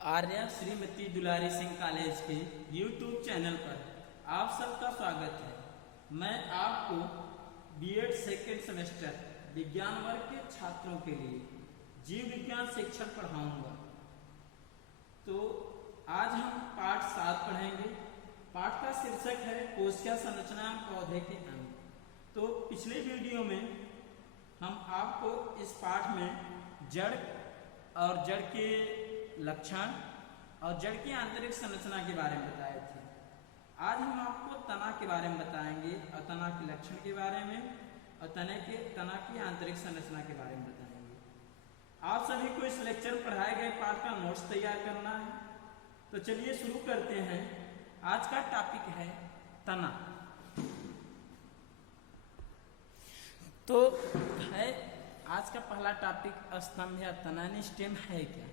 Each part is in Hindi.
आर्या श्रीमती दुलारी सिंह कॉलेज के YouTube चैनल पर आप सबका स्वागत है। मैं आपको बीएड सेकेंड सेमेस्टर विज्ञान वर्ग के छात्रों के लिए जीव विज्ञान शिक्षण पढ़ाऊंगा। तो आज हम पाठ 7 पढ़ेंगे। पाठ का शीर्षक है कोशिका संरचना पौधे के अंग। तो पिछले वीडियो में हम आपको इस पाठ में जड़ और जड़ के लक्षण और जड़ की आंतरिक संरचना के बारे में बताए थे। आज हम आपको तना के बारे में बताएंगे और तना के लक्षण के बारे में और तना की आंतरिक संरचना के बारे में बताएंगे। आप सभी को इस लेक्चर में पढ़ाए गए पाठ का नोट्स तैयार करना है। तो चलिए शुरू करते हैं। आज का टॉपिक है तना। तो है आज का पहला टॉपिक स्तंभ या तना यानी स्टेम है क्या।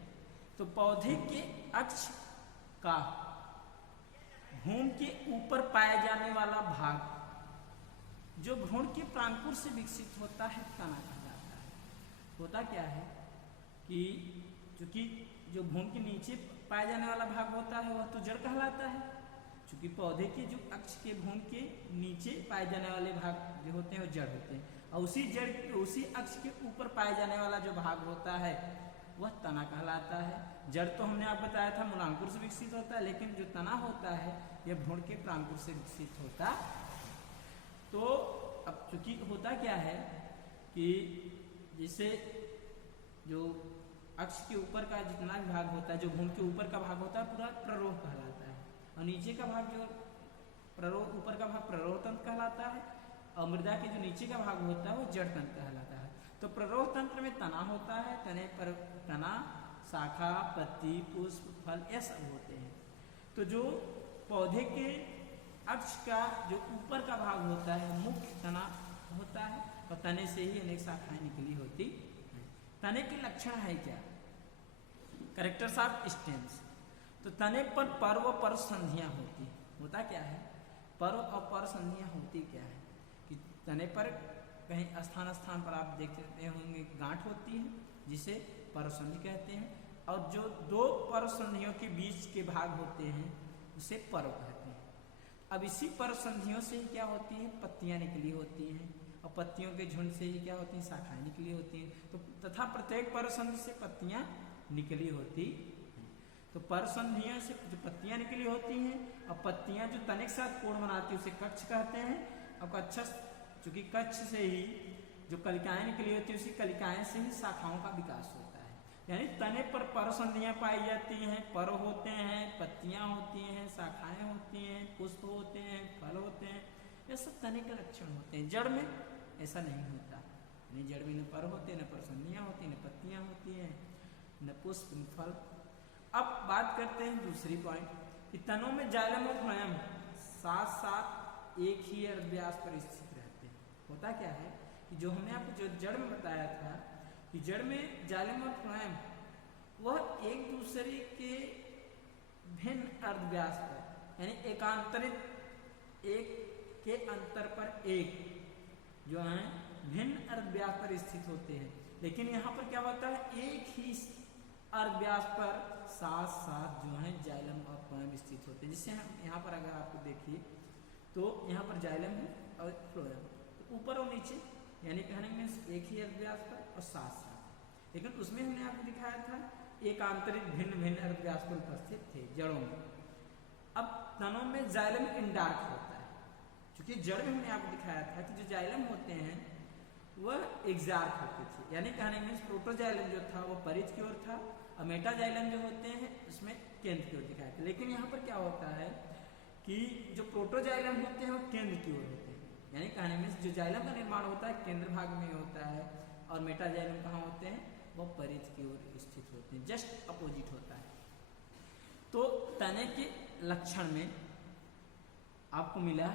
तो पौधे के अक्ष का भ्रूण के ऊपर पाया जाने वाला भाग जो भ्रूण के प्रांकुर से विकसित होता है तना कहलाता है। होता क्या है कि चूंकि जो भ्रूण के नीचे पाया जाने वाला भाग होता है वह तो जड़ कहलाता है। चूंकि पौधे के जो अक्ष के भ्रूण के नीचे पाए जाने वाले भाग जो होते हैं वो जड़ होते हैं और उसी अक्ष के ऊपर पाए जाने वाला जो भाग होता है वह तना कहलाता है। जड़ तो हमने आप बताया था मूलांकुर से विकसित होता है, लेकिन जो तना होता है यह भ्रूण के प्रांकुर से विकसित होता है। तो अब चूंकि होता क्या है कि जैसे जो अक्ष के ऊपर का जितना भी भाग होता है, जो भ्रूण के ऊपर का भाग होता है पूरा प्ररोह कहलाता है और नीचे का भाग जो ऊपर का भाग प्ररोह तंत्र कहलाता है और मृदा के जो नीचे का भाग होता है वो जड़ तंत्र कहलाता है। तो प्ररोह तंत्र में तना होता है, तने पर तना, शाखा, पत्ती, पुष्प, फल ये सब होते हैं। तो जो पौधे के अक्ष का जो ऊपर का भाग होता है मुख्य तना होता है और तने से ही अनेक शाखाएं निकली होती हैं। तने के लक्षण है क्या? Characters of stems. तो तने पर पर्व और पर्व संधियां होती। होता क्या है? पर्व और पर्व संधियां होती क्या है कि तने पर कहीं स्थान पर आप देखते होंगे गांठ होती है जिसे पर्व संधि कहते हैं और जो दो पर्व संधियों के बीच के भाग होते हैं उसे पर्व कहते हैं। अब इसी पर्व संधियों से ही क्या होती है? पत्तियां निकली होती हैं और पत्तियों के झुंड से ही क्या होती हैं? शाखाएं निकली होती हैं। तो तथा प्रत्येक पर्व संधि से पत्तियां निकली होती हैं। तो पर्व संधियों से जो पत्तियां निकली होती हैं और पत्तियां जो तने के साथ कोण बनाती है उसे कक्ष कहते हैं और कक्ष चूंकि कक्ष से ही जो कलिकाएं निकली होती है उसी कलिकाएं से ही शाखाओं का विकास होता है। यानी तने पर पर्व संधियां पाई जाती हैं, पर्व होते हैं, पत्तियां होती हैं, शाखाएं होती हैं, पुष्प होते हैं, फल होते हैं। ये सब तने के लक्षण होते हैं। जड़ में ऐसा नहीं होता। यानी जड़ में न पर्व होते हैं, न पर्व संधियां होती, न पत्तियां होती हैं, न पुष्प, न फल। अब बात करते हैं दूसरी पॉइंट कि तनों में जाइलम और फ्लोएम साथ साथ एक ही अर्धव्यास पर स्थित रहते हैं। होता क्या है कि जो हमने आपको जो जड़ में बताया था कि जड़ में जाइलम और फ्लोएम वह एक दूसरे के भिन्न अर्धव्यास पर यानी एकांतरित एक के अंतर पर एक जो है भिन्न अर्धव्यास पर स्थित होते हैं। लेकिन यहाँ पर क्या होता है? एक ही अर्धव्यास पर साथ साथ जो है जाइलम और फ्लोएम स्थित होते हैं। जिससे हम यहाँ पर अगर आपको देखिए तो यहाँ पर जाइलम है और फ्लोएम तो ऊपर और नीचे यानी कहने में एक ही अर्धव्यास पर और साथ साथ। लेकिन उसमें हमने आपको दिखाया था एक आंतरिक भिन्न भिन्न अर्धव्यास पर उपस्थित थे जड़ों में। अब तनों में जाइलम इंडार्क होता है। क्योंकि जड़ में हमने आपको दिखाया था कि जो जाइलम होते हैं वह एक्सार्क होते थे। यानी कहने में प्रोटोजाइलम जो था वो परिध की ओर था और मेटाजाइलम जो होते हैं उसमें केंद्र की ओर दिखाया था। लेकिन यहाँ पर क्या होता है कि जो प्रोटोजाइलम होते हैं वो केंद्र की ओर होते हैं। यानी कहने में जो जाइलम का निर्माण होता है केंद्र भाग में होता है और मेटाजाइलम कहाँ होते हैं? वो परिध की ओर स्थित होते हैं, जस्ट अपोजिट होता है। तो तने के लक्षण में आपको मिला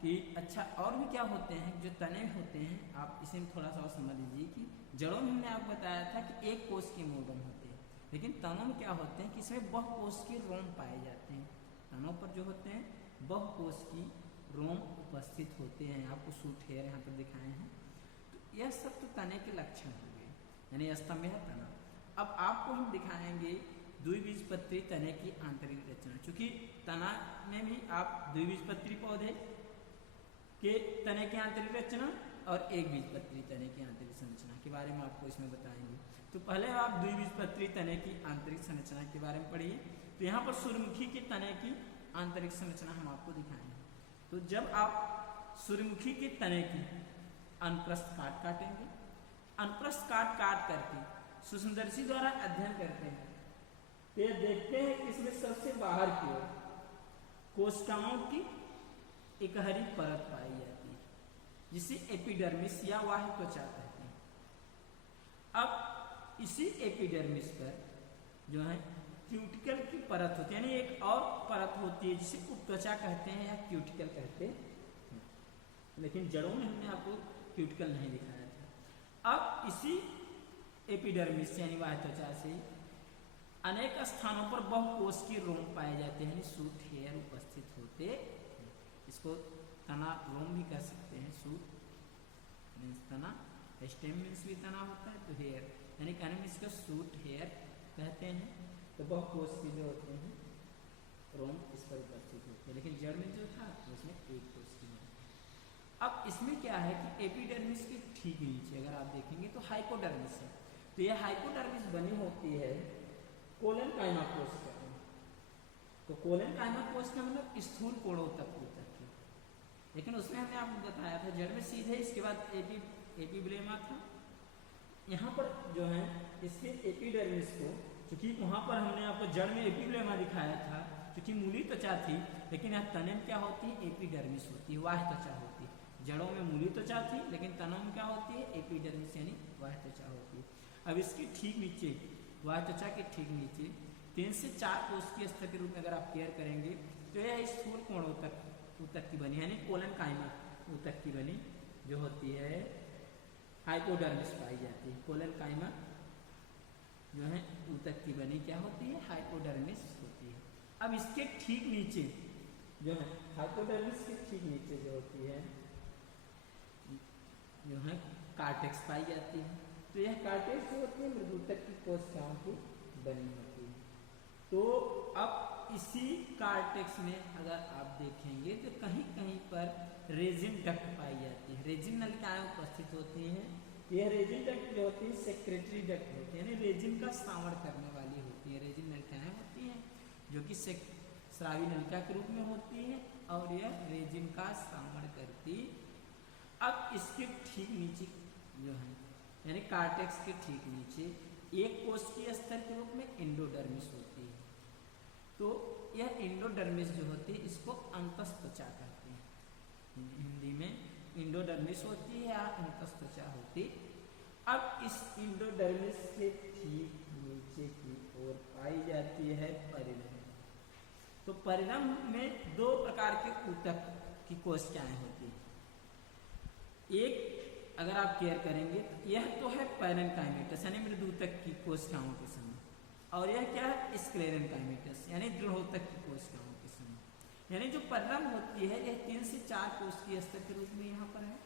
कि अच्छा और भी क्या होते हैं जो तने होते हैं। आप इसे थोड़ा सा और समझ लीजिए कि जड़ों में हमने आपको बताया था कि एक कोष के मोडम होते हैं, लेकिन तनों में क्या होते हैं कि इसमें बहुकोष के रोम पाए जाते हैं। तनों पर जो होते हैं बहुकोष की रोम उपस्थित होते हैं। आपको सूट हेयर यहाँ पर दिखाए हैं। तो यह सब तो तने के लक्षण हो गए, यानी स्तंभ है तना। अब आपको हम दिखाएंगे द्विबीजपत्री तने की आंतरिक रचना। चूंकि तना में भी आप द्विबीजपत्री पौधे के तने की आंतरिक रचना और एक बीजपत्री तने की आंतरिक संरचना के बारे में आपको इसमें बताएंगे। तो पहले आप द्विबीजपत्री तने की आंतरिक संरचना के बारे में पढ़िए। तो यहाँ पर सूर्यमुखी के तने की आंतरिक संरचना हम आपको दिखाएंगे। तो जब आप सूर्यमुखी के तने की अनुप्रस्थ काट काटेंगे, अनुप्रस्थ काट काट करके सूक्ष्मदर्शी द्वारा अध्ययन करते हैं तो ये देखते हैं कि इसमें सबसे बाहर की ओर कोशिकाओं की एक हरी परत पाई जाती है जिसे एपिडर्मिस या बाह्य त्वचा कहते हैं। अब इसी एपिडर्मिस पर जो है क्यूटिकल की परत होती है, यानी एक और परत होती है जिसे उपत्वचा कहते हैं या क्यूटिकल कहते हैं, लेकिन जड़ों में हमने आपको क्यूटिकल नहीं दिखाया था। अब इसी एपिडर्मिस यानी बाह्य त्वचा से अनेक स्थानों पर बहुकोशिकीय रोम पाए जाते हैं, सूट हेयर उपस्थित होते हैं। इसको तना रोम भी कह सकते हैं। सूट मीन्स तना, स्टेम मीन्स भी तना होता है, तो हेयर यानी कहने में इसका सूट हेयर कहते हैं। तो बहुकोशिकीय जो होते हैं रोम इस पर उपस्थित होते हैं, लेकिन जड़ में जो था उसमें एक कोशिकीय है। अब इसमें क्या है कि एपिडर्मिस के ठीक नीचे अगर आप देखेंगे तो हाइपोडर्मिस है। तो यह हाइपोडर्मिस बनी होती है कोलेनकाइमा कोशिका। तो कोलेनकाइमा कोशिका मतलब स्थूल कोणों तक ऊतक की, लेकिन उसमें हमने आपको बताया था जड़ में सीधे, इसके बाद एपिब्लेमा था। यहाँ पर जो है इसके एपिडर्मिस को, क्योंकि वहाँ पर हमने आपको जड़ में एपिब्लेमा दिखाया था, क्योंकि मूली त्वचा थी, लेकिन यहाँ तने में क्या होती है एपिडर्मिस होती है, बाह्य त्वचा होती है। जड़ों में मूली त्वचा थी, लेकिन तनों में क्या होती है एपिडर्मिस यानी बाह्य त्वचा होती है। अब इसके ठीक नीचे, बाह्य त्वचा के ठीक नीचे 3 से 4 कोशिकीय स्तर के रूप में अगर आप केयर करेंगे तो यह स्थूल कोण ऊतक की बनी यानी कोलेनकाइमा ऊतक की बनी जो होती है हाइपोडर्मिस पाई जाती है। कोलेनकाइमा जो है ऊतक की बनी क्या होती है हाइपोडर्मिस होती है। अब इसके ठीक नीचे जो है हाइपोडर्मिस के ठीक नीचे जो होती है जो है कार्टेक्स पाई जाती है। तो यह कार्टेक्स जो होती है मृदुतक की कोशिकाओं की बनी होती है। तो अब इसी कार्टेक्स में अगर आप देखेंगे तो कहीं कहीं पर रेजिन डक्ट पाई जाती है, रेजिन नलिकाएं उपस्थित होती हैं। यह रेजिन डक्ट जो होती है सेक्रेटरी डक्ट होती है, यानी रेजिन का श्रावण करने वाली होती है। रेजिन नलिकाएं होती हैं जो कि स्रावी नलिका के रूप में होती है और यह रेजिन का श्रावण करती। अब इसके ठीक नीचे जो है यानी कार्टेक्स के ठीक नीचे एक कोशिकीय स्तर के रूप में एंडोडर्मिस होती है। तो यह एंडोडर्मिस जो होती है इसको अंतस्थ त्वचा कहते हैं, हिंदी में एंडोडर्मिस होती है या अंतस्थ त्वचा होती। अब इस एंडोडर्मिस के ठीक नीचे की ओर पाई जाती है परिरंध्र। तो परिरंध्र में 2 प्रकार के ऊतक की कोशिकाएं होती है। एक अगर आप केयर करेंगे तो यह तो है पैरेन्काइमेटस यानी मृदुतक की कोशिकाओं के समूह, और यह क्या है स्क्लेरेन्काइमेटस यानी दृढ़ोतक की कोशिकाओं के समूह। यानी जो परिरंध्र होती है यह 3 से 4 कोशिकीय स्तर के रूप में यहाँ पर है,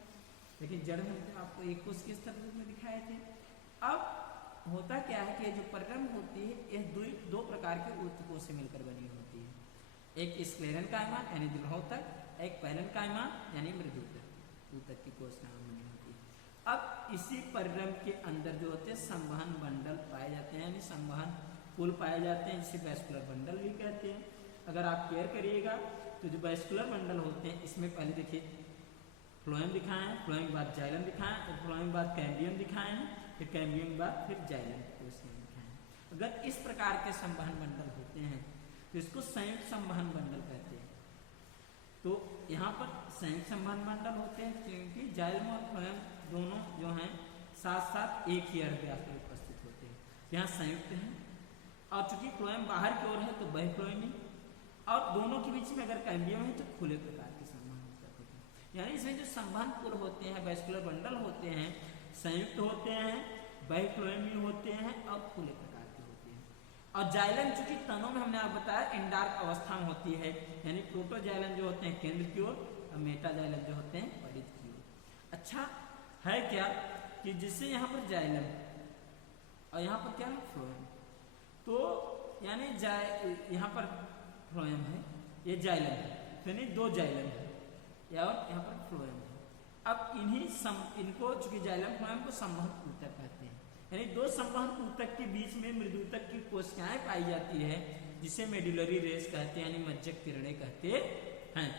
लेकिन जड़ में तो आपको 1 कोशिकीय स्तर के रूप में दिखाए थे। अब होता क्या है कि जो परिरंध्र होती है यह 2 प्रकार के ऊतकों से मिलकर बनी होती है, एक स्क्लेरेन्काइमा यानी दृढ़ोतक, एक पैरेन्काइमा यानी मृदुतक ऊतक की कोशिकाएं बनी होती है। अब इसी परिरंध्र के अंदर जो होते हैं संवहन बंडल पाए जाते हैं, यानी संवहन पुल पाए जाते हैं, जिसे वैस्कुलर बंडल भी कहते हैं। अगर आप केयर करिएगा तो जो वैस्कुलर बंडल होते हैं इसमें पहले देखिए फ्लोएम दिखाए हैं, फ्लोएम के बाद जाइलम दिखाए हैं, फिर फ्लोएम के बाद कैम्बियम दिखाए हैं, फिर कैम्बियम के बाद फिर जाइलम कोशिकाएं दिखाए हैं। अगर इस प्रकार के संवहन बंडल होते हैं तो इसको संयुक्त संवहन बंडल कहते हैं। तो यहाँ पर संयुक्त संवहन बंडल होते हैं क्योंकि जाइलम और फ्लोएम दोनों जो हैं साथ साथ एक ही अर्धव्यास पर उपस्थित होते हैं, यहाँ संयुक्त हैं। और चूंकि फ्लोएम बाहर की ओर है तो बहिफ्लोएमी, और दोनों के बीच में अगर कैम्बियम है तो खुले प्रकार के संवहन होते हैं। यानी इसमें जो संवहन पुल होते हैं वैस्कुलर बंडल होते हैं संयुक्त होते हैं, बहिफ्लोएमी होते हैं और खुले प्रकार के होते हैं। और जाइलम चूंकि तनों में हमने आपको बताया एंडार्क अवस्था में होती है, यानी प्रोटोजाइलम जो होते हैं केंद्र की ओर और मेटाजाइलम जो होते हैं परिध की ओर। अच्छा है क्या कि जिससे यहाँ पर जाइलम और यहाँ पर क्या है फ्लोएम, तो यानी यहाँ पर फ्लोएम है, ये जाइलम है, तो यानी दो जाइलम है और यहाँ पर फ्लोएम है। अब इनको चूंकि जाइलम फ्लोएम को संवहन ऊतक कहते हैं, यानी दो संवहन ऊतक के बीच में मृदुतक की कोशिकाएं पाई जाती है, जिसे मेडुलरी रेस कहते हैं, यानी मज्जक किरणें कहते हैं।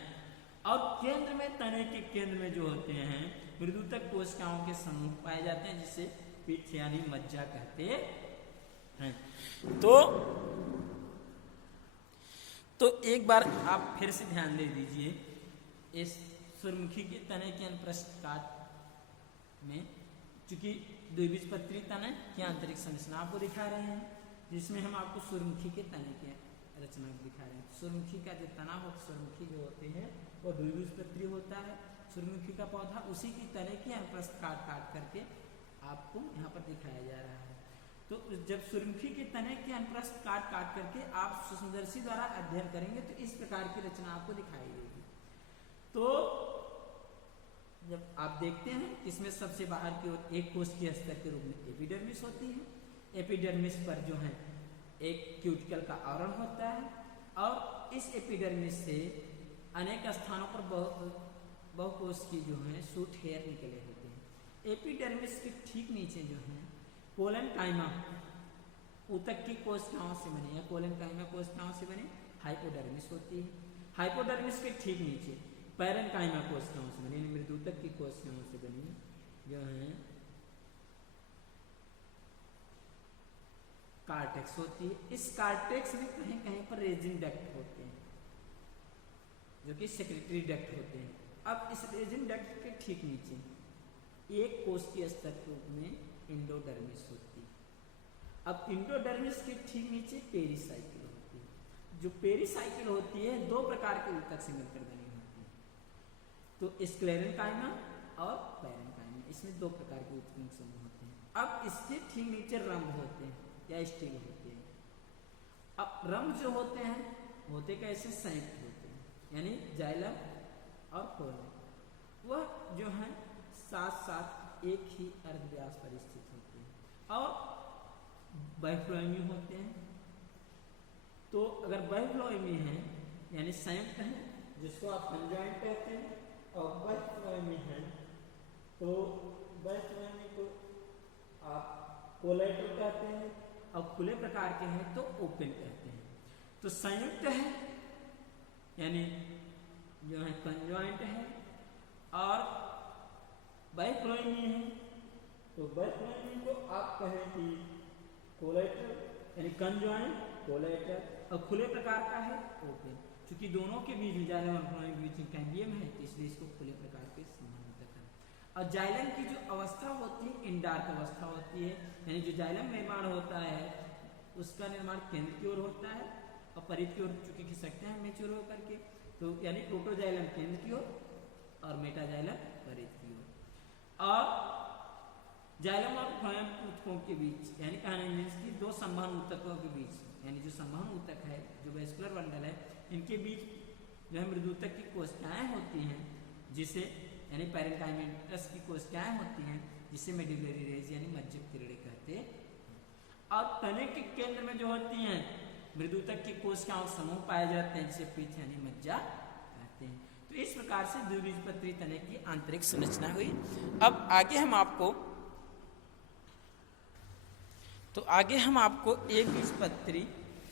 और केंद्र में, तने के केंद्र में जो होते हैं मृदुतक कोशिकाओं के समूह पाए जाते हैं, जिसे पीठ यानी मज्जा कहते हैं। तो एक बार आप फिर से ध्यान दे दीजिए, इस सूर्यमुखी के तने के अनुप्रस्थ काट में चूंकि द्विबीजपत्री तने की आंतरिक संरचना आपको दिखा रहे हैं, जिसमें हम आपको सूर्यमुखी के तने की रचना दिखा रहे हैं। सूर्यमुखी का जो तना होता है, सूर्यमुखी जो होते हैं वो द्विबीजपत्री होता है। सूर्यमुखी का पौधा उसी की तने की अनुप्रस्थ काट करके आपको यहाँ पर दिखाया जा रहा है। तो जब सूर्यमुखी के तने के अनुप्रस्थ काट करके आप सूक्ष्मदर्शी द्वारा अध्ययन करेंगे तो इस प्रकार की रचना आपको दिखाई देगी। तो जब आप देखते हैं इसमें सबसे बाहर की ओर एक कोशिकीय स्तर के रूप में एपिडर्मिस होती है। एपिडर्मिस पर जो है एक क्यूटिकल का आवरण होता है और इस एपिडर्मिस से अनेक स्थानों पर बहुकोशिकीय जो है शूट हेयर निकले होते हैं। एपिडर्मिस के ठीक नीचे जो है कोलेनकाइमा ऊतक की कोशिकाओं से बनी है, कोलेनकाइमा कोशिकाओं से बनी हाइपोडर्मिस होती है। हाइपोडर्मिस के ठीक नीचे पैरेनकाइमा कोशिकाओं से बनी, मृदुतक की कोशिकाओं से बनी जो है कार्टेक्स होती है। इस कार्टेक्स में कहीं कहीं पर रेजिन डक्ट होते हैं, जो कि सेक्रेटरी डक्ट होते हैं। अब इस रेजिन डक्ट के ठीक नीचे एक कोशिकीय स्तर के रूप में इंडोडर्मिस होती है। अब इंडोडर्मिस के ठीक नीचे पेरिसाइकिल होती है। जो पेरिसाइकिल होती है दो प्रकार के ऊतक से मिलकर बनी होती है, तो स्क्लेरेनकाइमा और पैरेनकाइमा, इसमें दो प्रकार के ऊतक समूह होते हैं। अब इसके ठीक नीचे रंभ होते हैं या स्टिंग होते हैं। अब रंभ जो होते हैं होते कैसे, संयुक्त होते हैं, यानी जाइलम और फ्लोएम वह जो है साथ साथ एक ही अर्धव्यास पर स्थित होते हैं और बाइफ्लोएमी होते हैं। तो अगर बाइफ्लोएमी है यानी संयुक्त है, जिसको आप कंजॉइंट कहते हैं, और बाइफ्लोएमी है तो बाइफ्लोएमी को आप कोलेटरल कहते हैं, और खुले प्रकार के हैं तो ओपन कहते हैं। तो संयुक्त है यानी जो है कंजॉइंट है, और बाइफ्लोएमी है तो बाइफ्लोएमी को आप कहें कि कोलेटरल यानी कंजॉइंट, कोलेटरल, और खुले प्रकार का है ओपन। क्योंकि दोनों के बीच में जाइलम और फ्लोएम के बीच कैम्बियम है, तो इसलिए इसको खुले प्रकार के संबंधित है। और जाइलम की जो अवस्था होती है इंडार्क अवस्था होती है, यानी जो जाइलम निर्माण होता है उसका निर्माण केंद्र की ओर होता है और परिध की ओर चूंकि खिसकते हैं मैच्योर होकर के, तो यानी प्रोटोजाइलम केंद्र की ओर और मेटाजाइलम परिध की ओर। और जाइलम और फ्लोएम ऊतकों के बीच यानी कहना मीन्स की दो संवहन ऊतकों के बीच, यानी जो संवहन ऊतक है जो वेस्कुलर बंडल है, इनके बीच जो है मृदुतक की कोशिकाएं होती हैं, जिसे यानी पैरेनकाइमेटस की कोशिकाएं होती हैं, जिसे मेडुलरी रेस यानी मज्जक किरणें कहते हैं। और तने के केंद्र में जो होती हैं मृदुतक की कोशिकाओं समूह पाए जाते हैं, जिसे पीठ यानी मज्जा कहते हैं। तो इस प्रकार से द्विबीजपत्री तने की आंतरिक संरचना हुई। अब आगे हम आपको एक बीजपत्री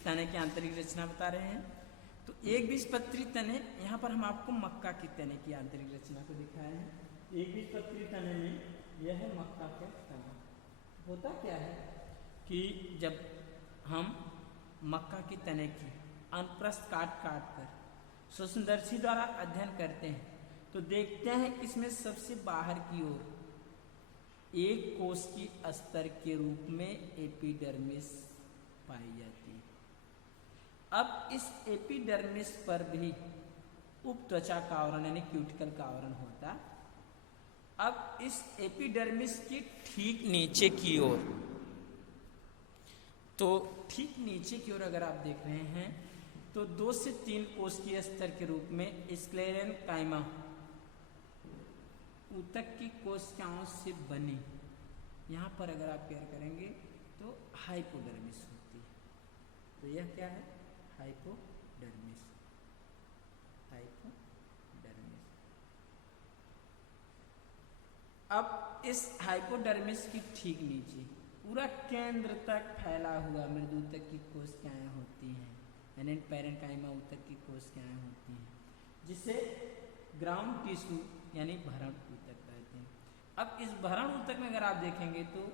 तने की आंतरिक रचना बता रहे हैं। तो एक बीजपत्री तने, यहाँ पर हम आपको मक्का की तने की आंतरिक रचना को दिखाए हैं। एक बीजपत्री तने में यह है मक्का का तना। होता क्या है कि जब हम मक्का की तने की अनुप्रस्थ काट कर सूक्ष्मदर्शी द्वारा अध्ययन करते हैं तो देखते हैं कि इसमें सबसे बाहर की ओर एक कोश की स्तर के रूप में एपिडर्मिस पाई जाती है। अब इस एपिडर्मिस पर भी उपत्वचा का आवरण यानी क्यूटिकल का आवरण होता। अब इस एपिडर्मिस के ठीक नीचे की ओर, तो ठीक नीचे की ओर अगर आप देख रहे हैं तो 2 से 3 कोशिकीय स्तर के रूप में स्क्लेरेनकाइमा ऊतक की कोशिकाओं से बनी, यहाँ पर अगर आप केयर करेंगे तो हाइपोडर्मिस होती है। तो यह क्या है, हाइपोडर्मिस। हाइपोडर्मिस। अब इस हाइपोडर्मिस की ठीक नीचे पूरा केंद्र तक फैला हुआ मृदु ऊतक की कोशिकाएं होती हैं, यानी पैरेन्काइमा ऊतक की कोशिकाएं होती हैं, जिसे ग्राउंड टिश्यू यानी भरण ऊतक कहते हैं। अब इस भरण ऊतक में अगर आप देखेंगे तो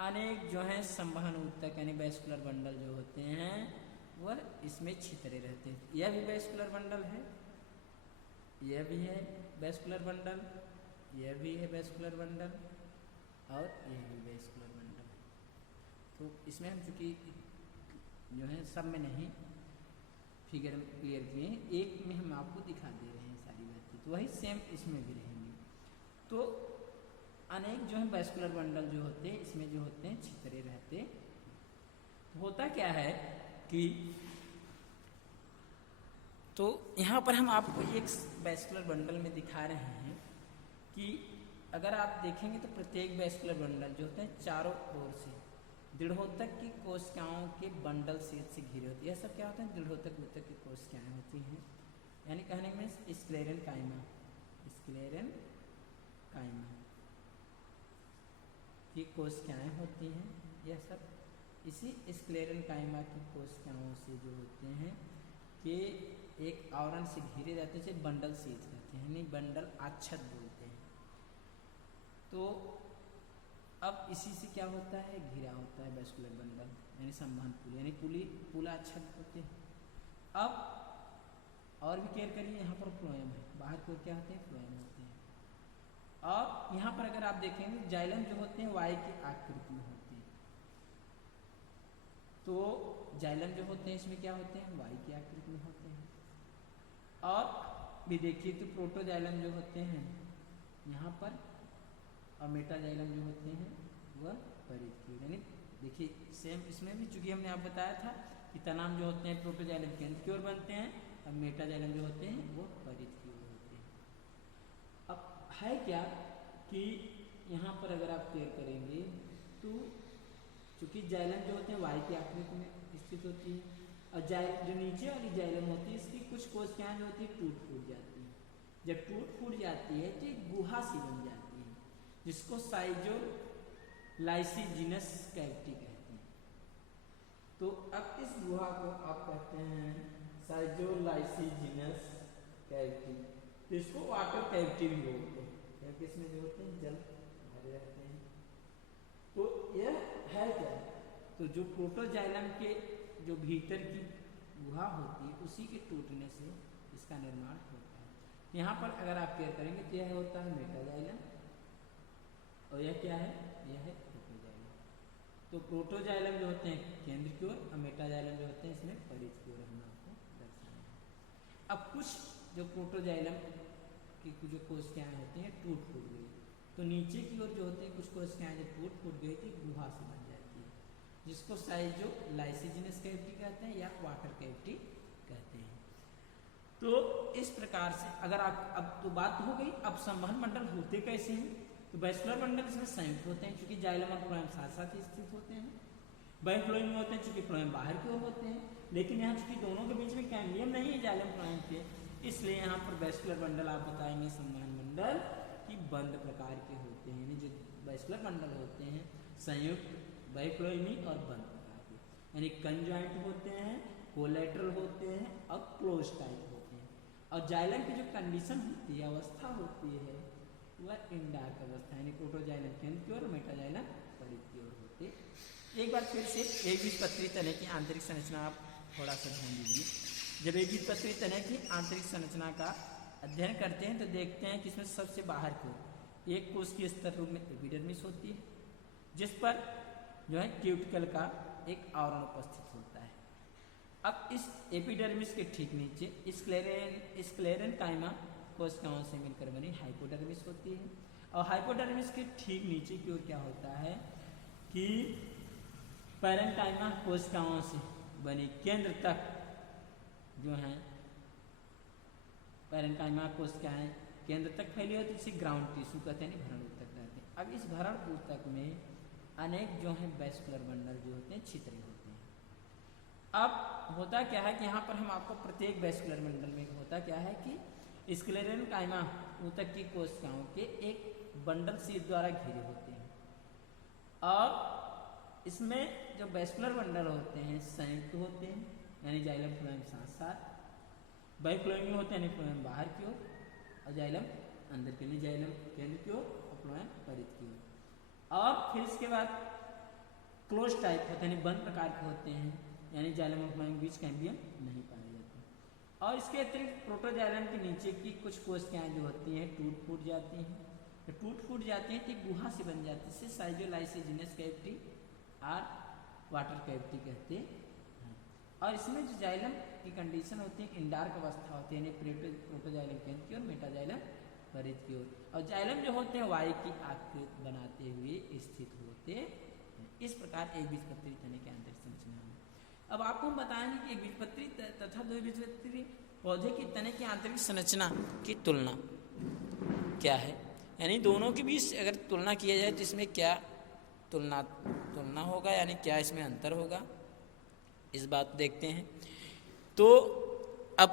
अनेक जो हैं संवहन ऊतक यानी वैस्कुलर बंडल जो होते हैं वह इसमें छितरे रहते हैं। यह भी वैस्कुलर बंडल है, यह भी है वैस्कुलर बंडल, यह भी है वैस्कुलर बंडल और यह भी वैस्कुलर बंडल। तो इसमें हम चूँकि जो है सब में नहीं फिगर क्लियर किए हैं, एक में हम आपको दिखा दे रहे हैं सारी बातें, तो वही सेम इसमें भी रहेंगी। तो अनेक जो है वैस्कुलर बंडल जो होते हैं इसमें जो होते हैं छितरे रहते। होता क्या है कि तो यहाँ पर हम आपको एक वैस्कुलर बंडल में दिखा रहे हैं कि अगर आप देखेंगे तो प्रत्येक वैस्कुलर बंडल जो होते हैं चारों ओर से दृढ़ोतक की कोशिकाओं के बंडल सेट से घिरे होते हैं। यह सब क्या होता है, दृढ़ोतक ऊतक की कोशिकाएं होती हैं, यानी कहने में स्क्लेरेन्काइमा, स्क्लेरेन्काइमा की कोशिकाएं होती हैं। यह सब इसी स्क्लेरेन्काइमा की कोशिकाओं से जो होते हैं कि एक आवरण से घिरे रहते हैं, जिसे बंडल सेट कहते हैं, यानी बंडल आच्छद बोलते हैं। तो अब इसी से क्या होता है, घिरा होता है वैस्कुलर बंडल, यानी संवहन पुली, यानी पुला आच्छद होते हैं। अब और भी केयर करिए, यहाँ पर फ्लोएम है, बाहर को क्या होते हैं, फ्लोएम होते हैं। और यहाँ पर अगर आप देखेंगे जाइलम जो होते हैं वाई की आकृति में होते हैं। तो जाइलम जो होते हैं इसमें क्या होते हैं, वाई की आकृति में होते हैं। और भी देखिए तो प्रोटोजाइलम जो होते हैं यहाँ पर, और मेटाजाइलम जो होते हैं वह परिधीय, यानी देखिए सेम इसमें भी चूंकि हमने आप बताया था कि तनाम जो होते हैं प्रोटोजाइलम केंद्र की ओर बनते हैं और मेटाजाइलम जो होते हैं वो परिधि की ओर होते हैं। अब है क्या कि यहाँ पर अगर आप क्लियर करेंगे तो चूंकि जाइलम जो होते हैं वाई की आकृति में स्थित होती है, और जो नीचे वाली जाइलम होती है इसकी कुछ कोशिकाएं जो होती है टूट फूट जाती है। जब टूट फूट जाती है तो एक गुहा सी बन जाती है, जिसको लाइसिजिनस कैविटी कहते हैं। तो अब इस गुहा को आप कहते हैं साइजोलाइसिजिनस कैविटी। तो इसको वाटर कैविटी भी बोलते हैं, क्योंकि इसमें जो होते हैं जल भरे रहते हैं। तो यह है क्या, तो जो प्रोटोजाइलम के जो भीतर की गुहा होती है उसी के टूटने से इसका निर्माण होता है। यहाँ पर अगर आप केयर करेंगे तो यह होता है मेटाजाइलम, और यह क्या है, यह है प्रोटोजाइलम। तो प्रोटोजाइलम जो होते हैं केंद्र की ओर और मेटाजाइलम जो होते हैं इसमें परिधि की ओर हम आपको दर्शाएंगे। अब कुछ जो प्रोटोजाइलम की जो कोशिकाएं होती हैं टूट फूट गई, तो नीचे की ओर जो होती है कुछ कोशिकाएं जब टूट फूट गई थी गुहा से बन जाती है, जिसको साइजोलाइसिजिनस कैविटी कहते हैं या वाटर कैविटी कहते हैं। तो इस प्रकार से अगर आप, अब तो बात हो गई, अब संवहन मंडल होते कैसे हैं। तो वैस्कुलर बंडल इसमें संयुक्त होते हैं, क्योंकि जाइलम और फ्लोएम साथ साथ ही स्थित होते हैं। बाइफ्लोएम में होते हैं क्योंकि फ्लोएम बाहर की ओर होते हैं, लेकिन यहाँ चूंकि दोनों के बीच में कैम्बियम नहीं है जाइलम फ्लोएम के, इसलिए यहाँ पर वैस्कुलर बंडल आप बताएंगे संवहन मंडल की बंद प्रकार के होते हैं, यानी जो वैस्कुलर बंडल होते हैं संयुक्त बाइफ्लोएमी और बंद प्रकार के, यानी कंजॉइंट होते हैं, कोलैटरल होते हैं और क्लोज टाइप होते हैं। और जाइलम की जो कंडीशन होती है, अवस्था होती है, वह इंडार्क अवस्था, यानी प्रोटोजाइलम केंद्र की ओर, मेटाजाइलम परिधि की ओर होते। एक बार फिर से एकबीजपत्री तने की आंतरिक संरचना आप थोड़ा सा ध्यान दीजिए। जब एकबीजपत्री तने की आंतरिक संरचना का अध्ययन करते हैं तो देखते हैं कि इसमें सबसे बाहर की ओर एक कोशिकीय स्तर रूप में एपिडर्मिस होती है, जिस पर जो है क्यूटिकल का एक आवरण उपस्थित होता है। अब इस एपिडर्मिस के ठीक नीचे स्क्लेरेन्काइमा कोशिकाओं से मिलकर बनी हाइपोडर्मिस होती है, और हाइपोडर्मिस के ठीक नीचे की ओर क्या होता है कि पैरेन्काइमा कोशिकाओं से बनी केंद्र तक जो है पैरेन्काइमा कोशिकाएं केंद्र तक फैली होती है, जिसे ग्राउंड टिश्यू कहते हैं, भरण ऊतक कहते हैं। अब इस भरण ऊतक में अनेक जो है वैस्कुलर बंडल जो होते हैं छितरे होते हैं। अब होता क्या है कि यहाँ पर हम आपको प्रत्येक वैस्कुलर मंडल में होता क्या है कि स्क्लेरन कायमा ऊतक की कोशिकाओं के एक बंडल शीट द्वारा घिरे होते हैं, और इसमें जो वैस्कुलर बंडल होते हैं संयुक्त होते हैं, यानी जाइलम फ्लोएम साथ साथ, बाइफ्लोएमी होते हैं यानी फ्लोएम बाहर की ओर और जाइलम अंदर के लिए, जाइलम केंद्र की ओर और फ्लोएम परिध की ओर। और फिर इसके बाद क्लोज टाइप होते हैं, बंद प्रकार के होते हैं, यानी जाइलम और फ्लोएम के बीच कैम्बियम नहीं पाए जाते। और इसके अतिरिक्त प्रोटोजाइलम के नीचे की कुछ कोशिकाएं जो होती हैं टूट फूट जाती हैं, तो टूट फूट जाती हैं तो एक गुहा से बन जाती है, इसे साइजोलाइसिजिनस कैविटी और वाटर कैविटी कहते हैं। और इसमें जो जाइलम की कंडीशन होती है इंडार्क अवस्था होती है, यानी प्रोटोजाइलम केंद्र की ओर, मेटाजाइलम परिध की ओर, और जाइलम जो होते हैं वायु की आकृति बनाते हुए स्थित होते हैं। इस प्रकार एक बीजपत्री तने के आंतरिक संरचना में। अब आपको हम बताएंगे कि एक बीजपत्री तथा द्विबीजपत्री पौधे की तने की आंतरिक संरचना की तुलना क्या है, यानी दोनों के बीच अगर तुलना किया जाए तो इसमें क्या तुलना होगा, यानी क्या इसमें अंतर होगा, इस बात देखते हैं। तो अब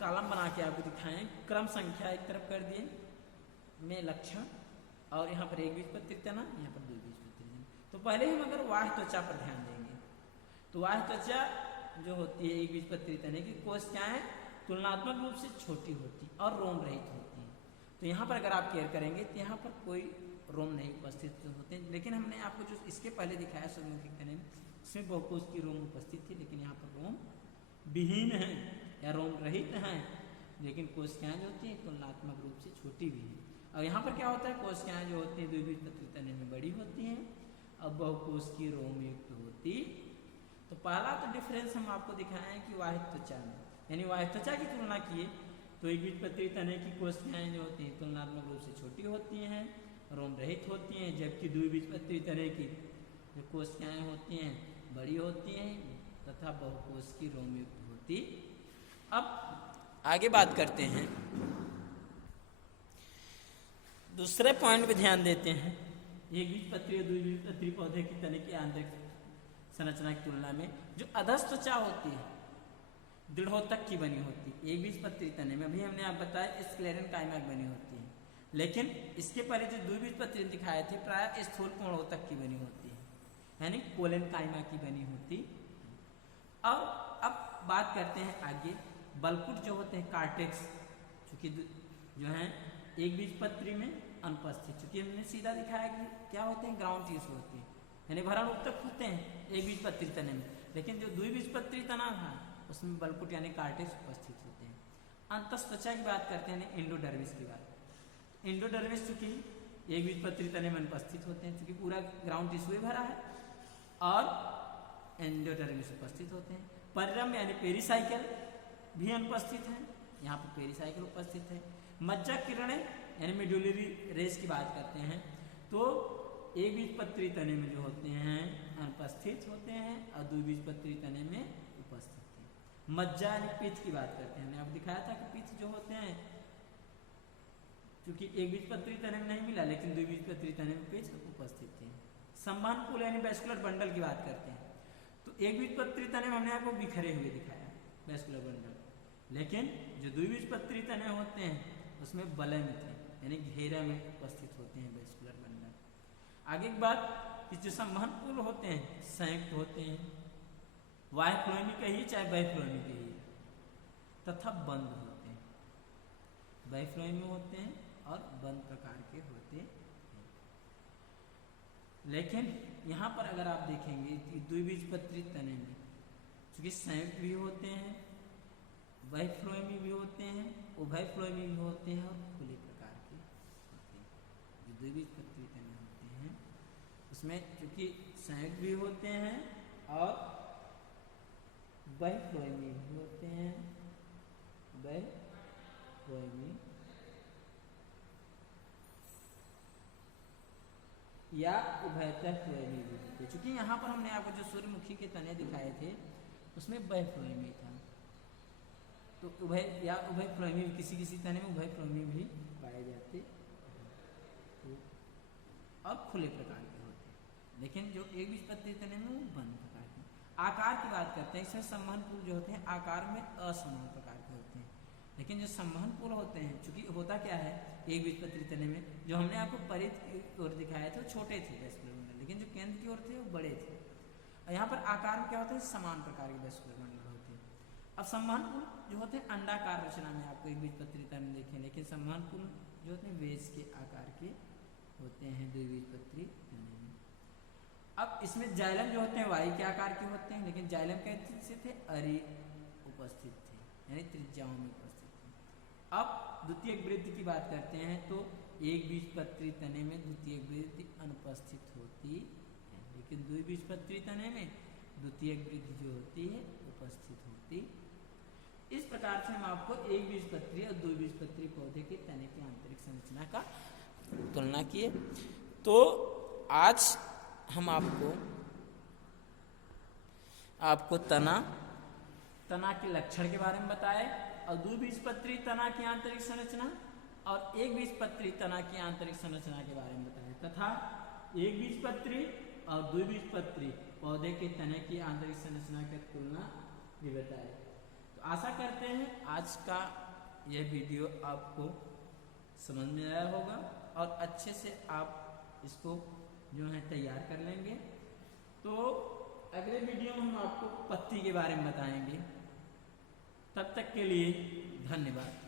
कॉलम बना के आपको दिखाएं, क्रम संख्या एक तरफ कर दिए में लक्षण, और यहाँ पर एक बीजपत्री तना, यहाँ पर द्विबीजपत्री तना। तो पहले हम अगर बाह्य त्वचा पर ध्यान देंगे तो बाह्य त्वचा जो होती है एक बीजपत्री तने की कोशिकाएं तुलनात्मक रूप से छोटी होती और रोम रहित होती हैं। तो यहाँ पर अगर आप केयर करेंगे तो यहाँ पर कोई रोम नहीं उपस्थित होते हैं, लेकिन हमने आपको जो इसके पहले दिखाया सूर्यमुखी तने में इसमें बहुकोश की रोम उपस्थित थी, लेकिन यहाँ पर रोम विहीन है या रोम रहित हैं, लेकिन कोशिकाएं जो होती हैं तुलनात्मक रूप से छोटी भी हैं। और यहाँ पर क्या होता है, कोशिकाएं जो होती हैं द्विबीजपत्री तने में बड़ी होती हैं और बहुकोश की रोम युक्त होती। तो पहला तो डिफरेंस हम आपको दिखाएं कि बाह्य त्वचा में, यानी बाह्य त्वचा की तुलना किए तो एक बीजपत्री तने की कोशिकाएं जो होती हैं तुलनात्मक रूप से छोटी होती हैं, रोम रहित होती हैं, जबकि द्विबीजपत्री तने की जो कोशिकाएं होती हैं बड़ी होती हैं तथा बहुकोश की रोम युक्त होती। अब आगे बात करते हैं, दूसरे पॉइंट पे ध्यान देते हैं, एक बीजपत्री और द्विबीजपत्री पौधे की तने की आंतरिक संरचना की तुलना में जो अधस त्वचा होती है दृढ़ोतक की बनी होती है। एक बीजपत्री तने में अभी हमने आप बताया स्क्लेरन कायमा की बनी होती है, लेकिन इसके पहले जो द्विबीजपत्री दिखाए थे प्राय स्थूल कोणोतक की बनी होती है, यानी कोलन कायमा की बनी होती। और अब बात करते हैं आगे, बलकुट जो होते हैं कार्टेक्स, चूंकि जो है एक बीजपत्री में अनुपस्थित, चूंकि हमने सीधा दिखाया कि क्या होते हैं ग्राउंड टिश्यू होती है, यानी भरण ऊतक होते हैं एक बीजपत्री तने में, लेकिन जो द्विबीजपत्री तना था उसमें बलकुट यानी कार्टेक्स उपस्थित होते हैं। अंतस त्वचा की बात करते हैं, इंडोडर्मिस की बात, इंडोडर्मिस चूंकि एक बीजपत्री तने में अनुपस्थित होते हैं, चूंकि पूरा ग्राउंड टिश्यू भरा है, और एंडोडर्मिस उपस्थित होते हैं। परिरम यानी पेरिसाइकिल भी अनुपस्थित है, यहाँ पर पेरिसाइकिल उपस्थित है। मज्जा किरणें यानी मेडुलरी रेस की बात करते हैं तो एक बीजपत्री तने में जो होते हैं अनुपस्थित होते हैं और द्विबीजपत्री तने में उपस्थित हैं। मज्जा यानी पित्त की बात करते हैं, हमने आपको दिखाया था कि पित्त जो होते हैं क्योंकि एक बीजपत्री तने में नहीं मिला, लेकिन द्विबीजपत्री तने में पित्त उपस्थित थे। संवहन पुल यानी वैस्कुलर बंडल की बात करते हैं तो एक बीजपत्री तने में हमने आपको बिखरे हुए दिखाया वैस्कुलर बंडल, लेकिन जो द्विबीजपत्री तने होते हैं उसमें वलय में थे, यानी घेरा में उपस्थित होते हैं वैस्कुलर बंडल। आगे की बात कि जो संवहन पुल होते हैं संयुक्त होते हैं, वायफ्लोएमी कहिए चाहे बाइफ्लोएमी कहिए, तथा बंद होते हैं, बाइफ्लोएमी होते हैं और बंद प्रकार के होते हैं। लेकिन यहाँ पर अगर आप देखेंगे कि द्विबीजपत्री तने में चूंकि संयुक्त भी होते हैं, बाइफ्लोएमी भी होते हैं, उभयफ्लोएमी भी होते हैं और खुले प्रकार के होते हैं। जो द्विबीजपत्री तने होते हैं उसमें चूंकि संयुक्त भी होते हैं और बाइफ्लोएमी भी होते हैं, बाइफ्लोएमी या उभयतः फ्लोएमी भी होते हैं। चूंकि यहाँ पर हमने आपको जो सूर्यमुखी के तने दिखाए थे उसमें बाइफ्लोएमी था, तो उभय या उभय फ्लोएमी किसी किसी तने में उभय फ्लोएमी भी पाए जाते तो और खुले प्रकार के होते हैं, लेकिन जो एक बीजपत्री तने में वो बंद प्रकार के। आकार की बात करते हैं, इसमें संवहन पुल जो होते हैं आकार में असमान प्रकार के होते हैं, लेकिन जो संवहन पुल होते हैं, चूंकि होता क्या है एक बीजपत्री तने में, जो हमने आपको परिध की ओर दिखाए थे वो छोटे थे वेस्कुलर बंडल, लेकिन जो केंद्र की ओर थे वो बड़े थे। और यहाँ पर आकार में क्या होता है, समान प्रकार के वेस्कुलर बंडल होते हैं। अब संवहन पुल जो होते हैं अंडाकार रचना में आपको एक बीजपत्री तने देखें, लेकिन संवहन पुल जो होते हैं वेज के आकार के होते हैं द्विबीजपत्री तने में। अब इसमें जाइलम जो होते हैं वाई के आकार के होते हैं, लेकिन जाइलम कैसे थे, अरे उपस्थित थे, यानी त्रिज्याओं में उपस्थित थे। अब द्वितीयक वृद्धि की बात करते हैं तो एक बीजपत्री तने में द्वितीयक वृद्धि अनुपस्थित होती है, लेकिन द्विबीजपत्री तने में द्वितीयक वृद्धि जो होती है उपस्थित होती। इस प्रकार से हम आपको एक बीजपत्री और द्विबीजपत्री पौधे के तने की आंतरिक संरचना का तुलना किए। तो आज हम आपको तना के लक्षण के बारे में बताए, और द्विबीजपत्री तना की आंतरिक संरचना और एक बीजपत्री तना की आंतरिक संरचना के बारे में बताए, तथा एक बीजपत्री और द्विबीजपत्री पौधे के तने की आंतरिक संरचना की तुलना भी बताए। तो आशा करते हैं आज का यह वीडियो आपको समझ में आया होगा और अच्छे से आप इसको जो है तैयार कर लेंगे। तो अगले वीडियो में हम आपको पत्ती के बारे में बताएंगे। तब तक के लिए धन्यवाद।